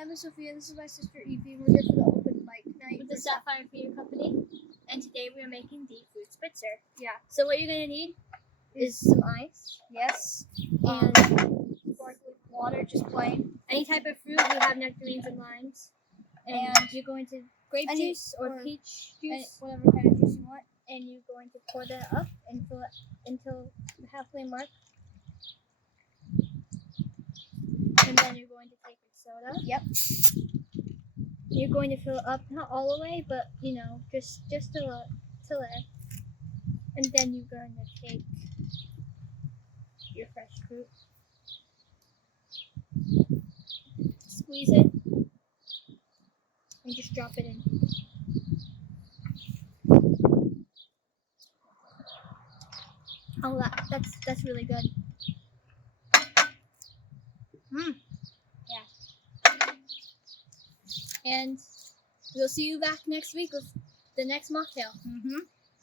name is Sophia. This is my sister Evie. We're here for the open mic night with the Sapphire Beer Company, and today we are making the Fruit Spritzer. Yeah. So what you're gonna need is some ice. Yes. And Sparkling water, just plain. any type of fruit. We have nectarines and limes. And you're going to grape juice or peach juice, whatever kind of juice you want. and you're going to pour that up and fill it until the halfway mark. And then you're going to take your soda. Yep. You're going to fill it up, not all the way, but just till there. And then you're going to take your fresh fruit, squeeze it, and just drop it in. Oh, that's really good. Yeah. And we'll see you back next week with the next mocktail.